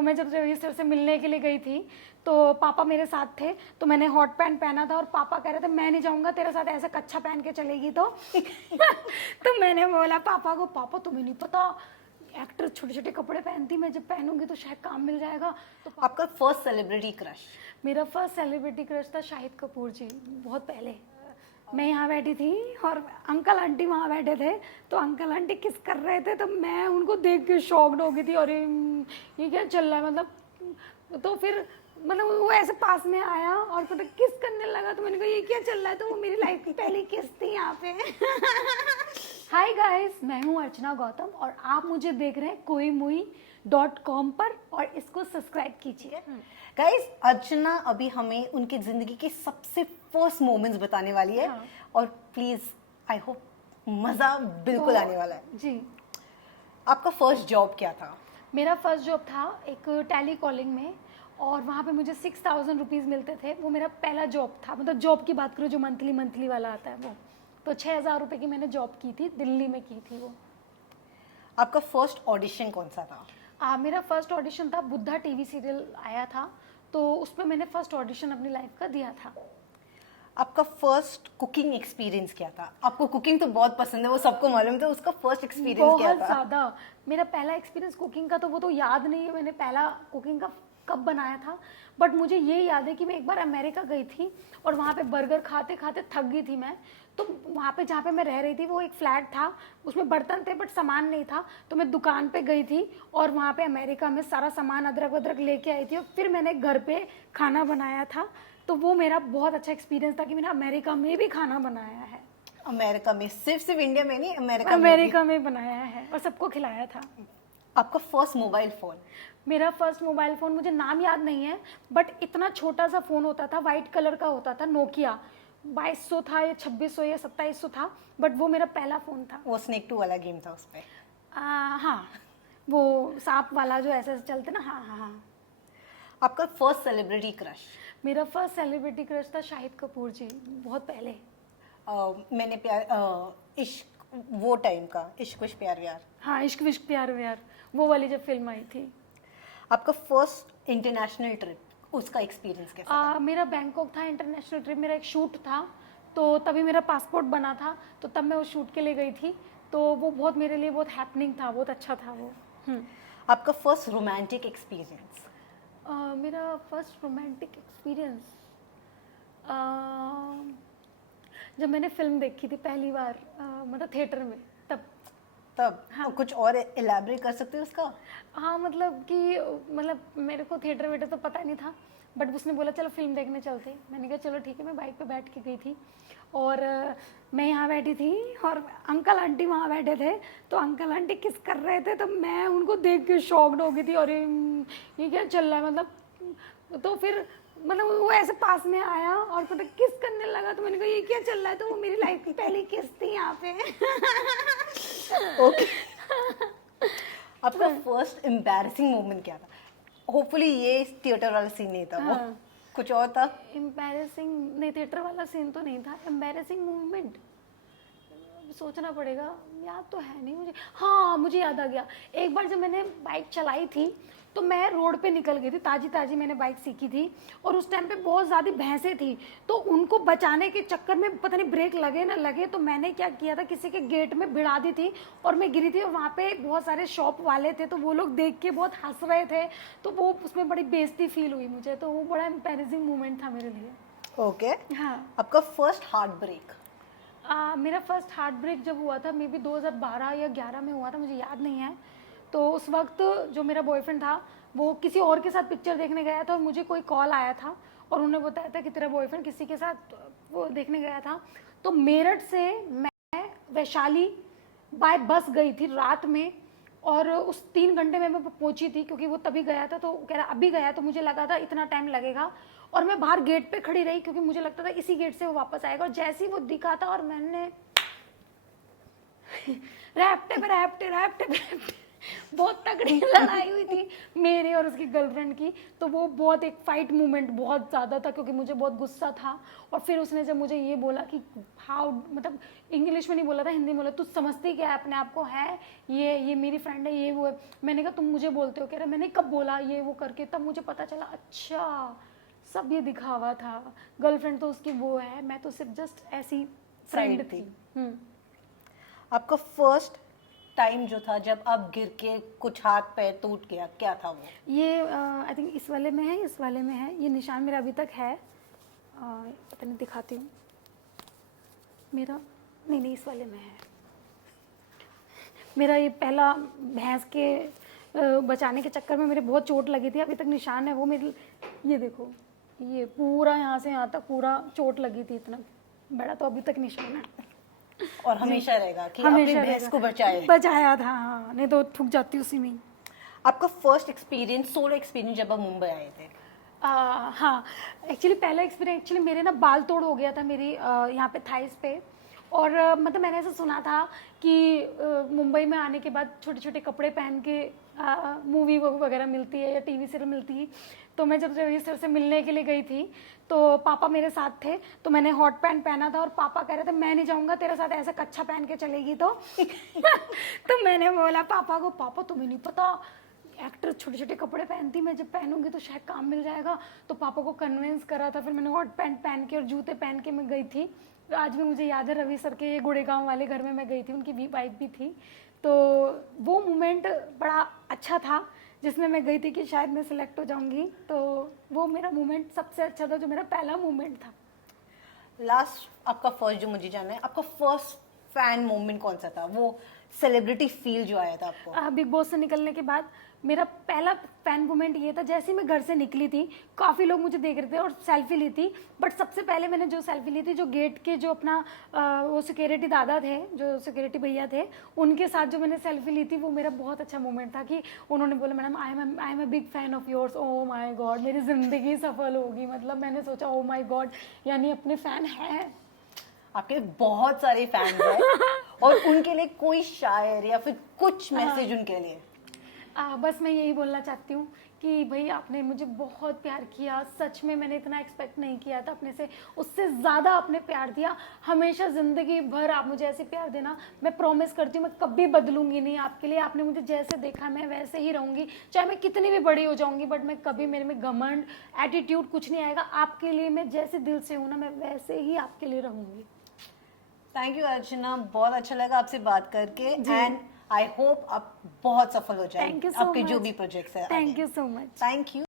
तो मैं जब रवि सर से मिलने के लिए गई थी तो पापा मेरे साथ थे, तो मैंने हॉट पैंट पहना था और पापा कह रहे थे मैं नहीं जाऊँगा तेरे साथ, ऐसा कच्छा पहन के चलेगी तो तो मैंने बोला पापा को, पापा तुम्हें नहीं पता एक्टर छोटे छोटे कपड़े पहनती, मैं जब पहनूंगी तो शायद काम मिल जाएगा। तो आपका फर्स्ट सेलिब्रिटी क्रश? मेरा फर्स्ट सेलिब्रिटी क्रश था शाहिद कपूर जी, बहुत पहले। मैं यहाँ बैठी थी और अंकल आंटी वहाँ बैठे थे, तो अंकल आंटी किस कर रहे थे, तो मैं उनको देख के शॉक्ड हो गई थी, अरे ये क्या चल रहा है, मतलब तो फिर मतलब वो ऐसे पास में आया और पता किस करने लगा, तो मैंने कहा ये क्या चल रहा है, तो वो मेरी लाइफ की पहली किस थी यहाँ पे। हाय गाइस, मैं हूँ अर्चना गौतम और आप मुझे देख रहे हैं koimui.com पर, और इसको सब्सक्राइब कीजिए। गाइस, अर्चना अभी हमें उनकी जिंदगी के सबसे फर्स्ट मोमेंट्स बताने वाली है। हाँ। और प्लीज आई होप मजा बिल्कुल आने वाला है जी। आपका फर्स्ट जॉब क्या था? मेरा फर्स्ट जॉब था एक टेली कॉलिंग में, और वहाँ पे मुझे 6000 रुपीज़ मिलते थे। वो मेरा पहला जॉब था, मतलब जॉब की बात करूँ जो मंथली वाला आता है वो। तो 6000 रुपये की मैंने जॉब की थी, दिल्ली में की थी वो। आपका फर्स्ट ऑडिशन कौन सा था? मेरा फर्स्ट ऑडिशन था, बुद्धा टीवी सीरियल आया था, तो उसमें मैंने फर्स्ट ऑडिशन अपनी लाइफ का दिया था। आपका फर्स्ट कुकिंग एक्सपीरियंस क्या था? आपको कुकिंग तो बहुत पसंद है, वो सबको मालूम है, तो उसका फर्स्ट एक्सपीरियंस क्या बहुत था? ज़्यादा। मेरा पहला एक्सपीरियंस कुकिंग का तो वो तो याद नहीं है मैंने पहला कुकिंग का कब बनाया था, बट मुझे ये याद है कि मैं एक बार अमेरिका गई थी और वहाँ पे बर्गर खाते खाते थक गई थी मैं। तो वहाँ पे जहाँ पे मैं रह रही थी वो एक फ्लैट था, उसमें बर्तन थे बट सामान नहीं था, तो मैं दुकान पे गई थी और वहाँ पे अमेरिका में सारा सामान अदरक वदरक लेके आई थी और फिर मैंने घर पे खाना बनाया था। तो वो मेरा बहुत अच्छा एक्सपीरियंस था कि मैंने अमेरिका में भी खाना बनाया है। अमेरिका में? सिर्फ इंडिया में नहीं, अमेरिका में बनाया है और सबको खिलाया था। आपका फर्स्ट मोबाइल फोन? मेरा फर्स्ट मोबाइल फ़ोन, मुझे नाम याद नहीं है, बट इतना छोटा सा फ़ोन होता था, वाइट कलर का होता था, नोकिया। 2200 था या 2600 या 2700 था, बट वो मेरा पहला फ़ोन था। वो स्नेक 2 वाला गेम था उसपे? हाँ, वो सांप वाला जो ऐसे चलते ना। हाँ हाँ हाँ। आपका फर्स्ट सेलिब्रिटी क्रश? मेरा फर्स्ट सेलिब्रिटी क्रश था शाहिद कपूर जी, बहुत पहले। मैंने प्यार इश्क, वो टाइम का इश्क विश्क प्यार व्यार? हाँ, इश्क विश्क प्यार व्यार, वो वाली जब फिल्म आई थी। आपका फर्स्ट इंटरनेशनल ट्रिप, उसका एक्सपीरियंस कैसा था? मेरा बैंकॉक था इंटरनेशनल ट्रिप, मेरा एक शूट था, तो तभी मेरा पासपोर्ट बना था, तो तब मैं उस शूट के लिए गई थी, तो वो बहुत मेरे लिए बहुत हैपनिंग था, बहुत अच्छा था वो। आपका फर्स्ट रोमांटिक एक्सपीरियंस? मेरा फर्स्ट रोमांटिक एक्सपीरियंस जब मैंने फिल्म देखी थी पहली बार, मतलब थिएटर में, तब। हाँ। कुछ और एलैबोरेट कर सकते हो उसका? हाँ, मतलब कि मेरे को थिएटर वेटर तो पता नहीं था, बट उसने बोला चलो फिल्म देखने चलते। मैंने कहा चलो ठीक है। मैं बाइक पे बैठ के गई थी और मैं यहाँ बैठी थी और अंकल आंटी वहाँ बैठे थे, तो अंकल आंटी किस कर रहे थे, तो मैं उनको देख के शॉक्ड हो गई थी, अरे ये क्या चल रहा है, मतलब तो फिर मतलब वो ऐसे पास में आया और पता किस करने लगा, तो मैंने कहा ये क्या चल रहा है, तो वो मेरी लाइफ की पहली किस थी यहाँ पे। ओके। आपका फर्स्ट एम्बैरेसिंग मोमेंट क्या था? होपफुली ये थिएटर वाला सीन नहीं था। वो कुछ और था? एम्बैरेसिंग नहीं, थिएटर वाला सीन तो नहीं था। एम्बैरेसिंग मूवमेंट सोचना पड़ेगा, याद तो है नहीं मुझे। हाँ, मुझे याद आ गया। एक बार जब मैंने बाइक चलाई थी तो मैं रोड पे निकल गई थी, ताजी मैंने बाइक सीखी थी, और उस टाइम पे बहुत ज़्यादा भैंसें थी, तो उनको बचाने के चक्कर में पता नहीं ब्रेक लगे ना लगे, तो मैंने क्या किया था, किसी के गेट में भिड़ा दी थी और मैं गिरी थी, और वहाँ पे बहुत सारे शॉप वाले थे, तो वो लोग देख के बहुत हंस रहे थे, तो वो उसमें बड़ी बेइज्जती फील हुई मुझे, तो वो बड़ा एम्बैरेसिंग मोमेंट था मेरे लिए। ओके। हाँ। आपका फर्स्ट हार्ट ब्रेक? मेरा फर्स्ट हार्ट ब्रेक जब हुआ था, मे बी 2012 या 11 में हुआ था, मुझे याद नहीं है। तो उस वक्त जो मेरा बॉयफ्रेंड था वो किसी और के साथ पिक्चर देखने गया था, और मुझे कोई कॉल आया था और उन्होंने बताया था कि तेरा बॉयफ्रेंड किसी के साथ वो देखने गया था। तो मेरठ से मैं वैशाली बाय बस गई थी रात में, और उस 3 घंटे में मैं पहुंची थी, क्योंकि वो तभी गया था, तो कह रहा अभी गया, तो मुझे लगा था इतना टाइम लगेगा, और मैं बाहर गेट पे खड़ी रही क्योंकि मुझे लगता था इसी गेट से वो वापस आएगा, और जैसे ही वो दिखा था और मैंने रैप्टे बहुत तगड़ी लड़ाई हुई थी मेरी और उसकी गर्लफ्रेंड की। तो वो बहुत एक फाइट मूवमेंट बहुत ज़्यादा था, क्योंकि मुझे बहुत गुस्सा था। और फिर उसने जब मुझे ये बोला कि हाउ, मतलब इंग्लिश में नहीं बोला था, हिंदी में बोला, तू समझती क्या है अपने आप को, है ये मेरी फ्रेंड है, ये वो है। मैंने कहा तुम मुझे बोलते हो, कह रहे मैंने कब बोला ये वो करके। तब मुझे पता चला अच्छा सब ये दिखावा था, गर्लफ्रेंड तो उसकी वो है, मैं तो सिर्फ जस्ट ऐसी फ्रेंड Friend थी। थी। आपका फर्स्ट टाइम जो था जब आप गिर के कुछ हाथ पैर टूट गया, क्या था वो? ये आई थिंक इस वाले में है, इस वाले में है, ये निशान मेरा अभी तक है। पता नहीं, दिखाती हूँ मेरा, नहीं इस वाले में है। मेरा ये पहला भैंस के बचाने के चक्कर में मेरे बहुत चोट लगी थी, अभी तक निशान है वो मेरे। ये देखो, ये पूरा यहाँ से यहाँ तक पूरा चोट लगी थी, इतना बड़ा, तो अभी तक निशान है। और हमेशा रहेगा कि आपने भैंस रहेगा। को बचाया था, हाँ, नहीं तो ठुक जाती उसी में ही। आपका फर्स्ट एक्सपीरियंस, सोलो एक्सपीरियंस जब आप मुंबई आए थे? हाँ, एक्चुअली पहला एक्सपीरियंस, एक्चुअली मेरे ना बाल तोड़ हो गया था मेरी यहाँ पे थाइस पे। और मतलब मैंने ऐसा सुना था कि मुंबई में आने के बाद छोटे छोटे कपड़े पहन के मूवी वगैरह मिलती है या टीवी सीरियल मिलती है। तो मैं जब रवि सर से मिलने के लिए गई थी तो पापा मेरे साथ थे, तो मैंने हॉट पैंट पहना था और पापा कह रहे थे मैं नहीं जाऊँगा तेरे साथ, ऐसा कच्छा पहन के चलेगी तो तो मैंने बोला पापा को, पापा तुम्हें नहीं पता एक्टर छोटे छोटे कपड़े पहनती, मैं जब पहनूंगी तो शायद काम मिल जाएगा। तो पापा को कन्विंस करा था, फिर मैंने हॉट पैंट पहन के और जूते पहन के मैं गई थी। तो आज भी मुझे याद है रवि सर के ये गुड़ेगांव वाले घर में मैं गई थी, उनकी वाइफ भी थी। तो वो मोमेंट बड़ा अच्छा था जिसमें मैं गई थी कि शायद मैं सिलेक्ट हो जाऊंगी। तो वो मेरा मोमेंट सबसे अच्छा था, जो मेरा पहला मोमेंट था। लास्ट आपका फर्स्ट, जो मुझे जानना है, आपका फर्स्ट फैन मोमेंट कौन सा था? वो सेलिब्रिटी फील जो आया था आपको? बिग बॉस से निकलने के बाद मेरा पहला फैन मोमेंट ये था, जैसे ही मैं घर से निकली थी काफ़ी लोग मुझे देख रहे थे और सेल्फी ली थी। बट सबसे पहले मैंने जो सेल्फी ली थी, जो गेट के जो अपना वो सिक्योरिटी दादा थे, जो सिक्योरिटी भैया थे, उनके साथ जो मैंने सेल्फी ली थी, वो मेरा बहुत अच्छा मोमेंट था कि उन्होंने बोला madam I am a big fan of yours. Oh my god, मेरी ज़िंदगी सफल होगी। मतलब मैंने सोचा ओ माई गॉड, यानी अपने फ़ैन हैं। आपके बहुत सारे फैंस हैं और उनके लिए कोई शायर या फिर कुछ मैसेज उनके लिए? बस मैं यही बोलना चाहती हूँ कि भाई आपने मुझे बहुत प्यार किया, सच में मैंने इतना एक्सपेक्ट नहीं किया था अपने से, उससे ज़्यादा आपने प्यार दिया। हमेशा ज़िंदगी भर आप मुझे ऐसे प्यार देना, मैं प्रॉमिस करती हूँ मैं कभी बदलूंगी नहीं आपके लिए। आपने मुझे जैसे देखा मैं वैसे ही रहूँगी, चाहे मैं कितनी भी बड़ी हो जाऊँगी, बट मैं कभी मेरे में घमंड एटीट्यूड कुछ नहीं आएगा। आपके लिए मैं जैसे दिल से हूँ ना, मैं वैसे ही आपके लिए रहूँगी। थैंक यू अर्चना, बहुत अच्छा लगा आपसे बात करके एंड आई होप आप बहुत सफल हो जाए थैंक यू सो आपके मच। जो भी प्रोजेक्ट्स है। Thank you so much. Thank you.